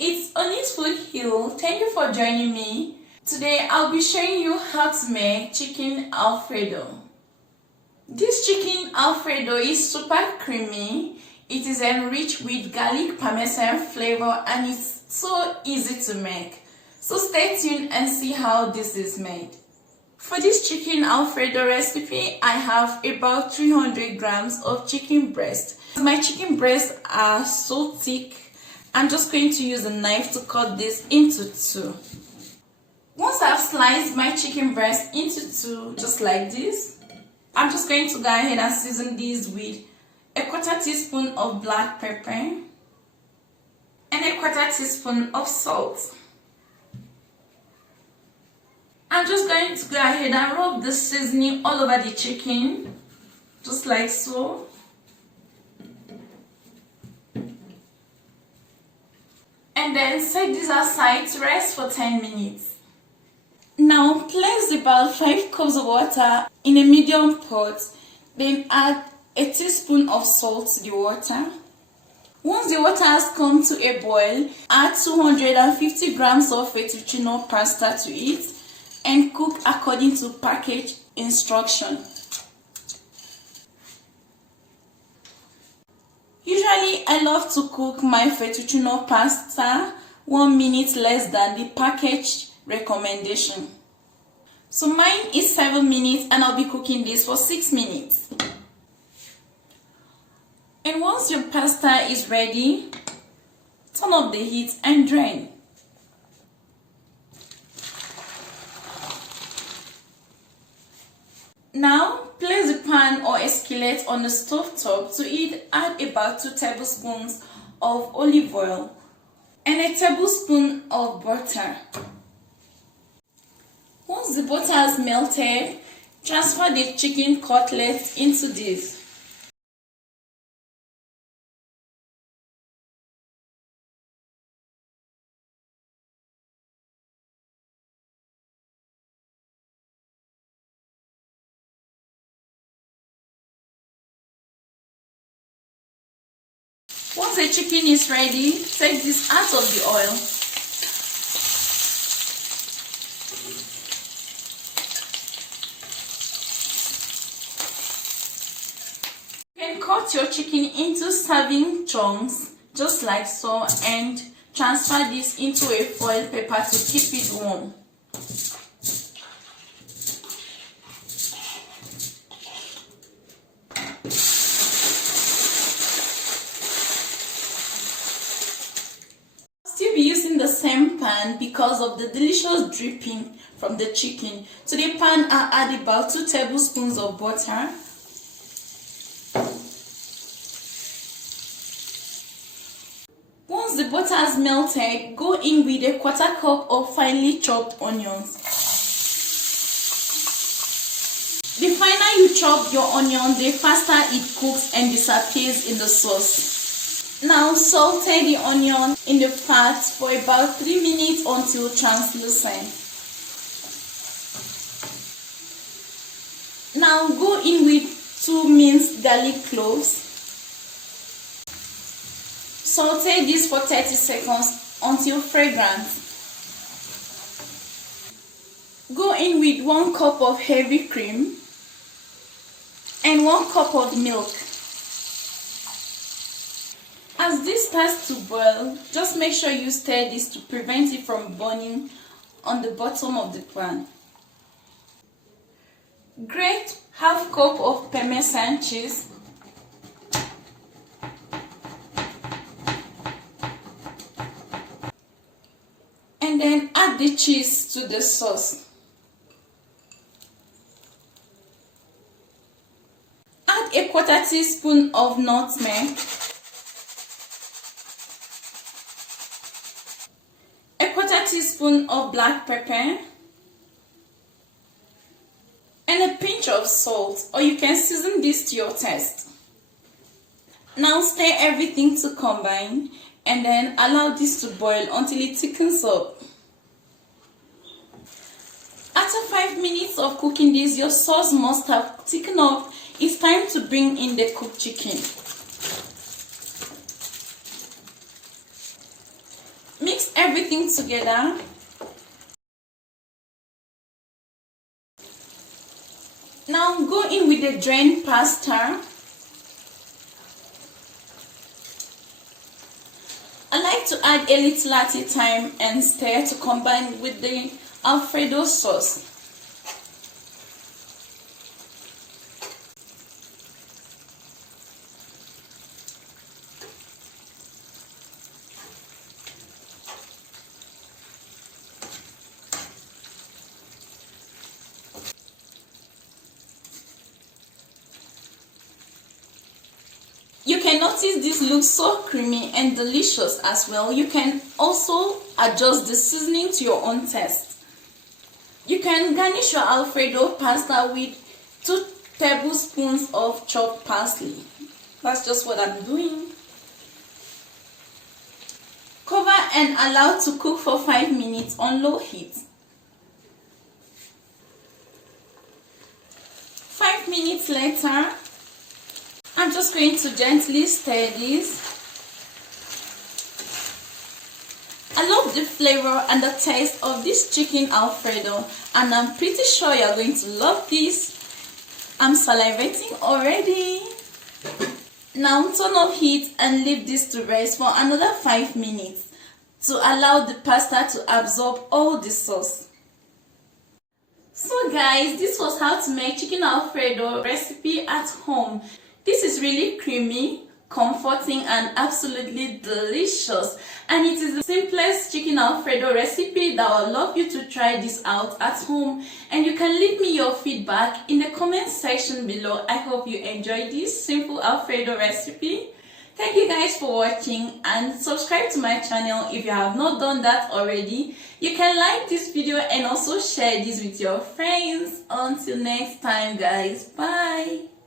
it's Oni's Food Hill. Thank you for joining me. Today I'll be showing you how to make chicken Alfredo. This chicken Alfredo is super creamy. It is enriched with garlic parmesan flavor and it's so easy to make. So stay tuned and see how this is made. For this chicken Alfredo recipe, I have about 300 grams of chicken breast. My chicken breasts are so thick, I'm just going to use a knife to cut this into two. Once I've sliced my chicken breast into two, just like this, I'm just going to go ahead and season these with a quarter teaspoon of black pepper and a quarter teaspoon of salt. I'm just going to go ahead and rub the seasoning all over the chicken, just like so. And then set this aside to rest for 10 minutes. Now place about 5 cups of water in a medium pot, then add a teaspoon of salt to the water. Once the water has come to a boil, add 250 grams of fettuccine pasta to it and cook according to package instruction. Usually I love to cook my fettuccine pasta 1 minute less than the package recommendation. So mine is 7 minutes and I'll be cooking this for 6 minutes. And once your pasta is ready, turn up the heat and drain. Now place the pan or a skillet on the stove top. To it, add about 2 tablespoons of olive oil and a tablespoon of butter. Once the butter has melted, transfer the chicken cutlets into this. Once the chicken is ready, take this out of the oil. You can cut your chicken into serving chunks, just like so, and transfer this into a foil paper to keep it warm. Still be using the same pan because of the delicious dripping from the chicken. To the pan, I add about 2 tablespoons of butter. Once the butter has melted, go in with a quarter cup of finely chopped onions. The finer you chop your onion, the faster it cooks and disappears in the sauce. Now saute the onion in the fat for about 3 minutes until translucent. Now go in with 2 minced garlic cloves. Saute this for 30 seconds until fragrant. Go in with 1 cup of heavy cream and 1 cup of milk. As this starts to boil, just make sure you stir this to prevent it from burning on the bottom of the pan. Grate half cup of Parmesan cheese. And then add the cheese to the sauce. Add a quarter teaspoon of nutmeg. A quarter teaspoon of black pepper and a pinch of salt, or you can season this to your taste. Now stir everything to combine and then allow this to boil until it thickens up. After 5 minutes of cooking this, your sauce must have thickened up. It's time to bring in the cooked chicken. Mix everything together. Now go in with the drained pasta. I like to add a little at a time and stir to combine with the Alfredo sauce. You can notice this looks so creamy and delicious as well. You can also adjust the seasoning to your own taste. You can garnish your Alfredo pasta with 2 tablespoons of chopped parsley. That's just what I'm doing. Cover and allow to cook for 5 minutes on low heat. 5 minutes later, I'm just going to gently stir this. I love the flavor and the taste of this chicken Alfredo, and I'm pretty sure you're going to love this. I'm salivating already. Now turn off heat and leave this to rest for another 5 minutes to allow the pasta to absorb all the sauce. So guys, this was how to make chicken Alfredo recipe at home. This is really creamy, comforting, and absolutely delicious. And it is the simplest chicken Alfredo recipe that I would love you to try this out at home. And you can leave me your feedback in the comment section below. I hope you enjoyed this simple Alfredo recipe. Thank you guys for watching, and subscribe to my channel if you have not done that already. You can like this video and also share this with your friends. Until next time guys, bye.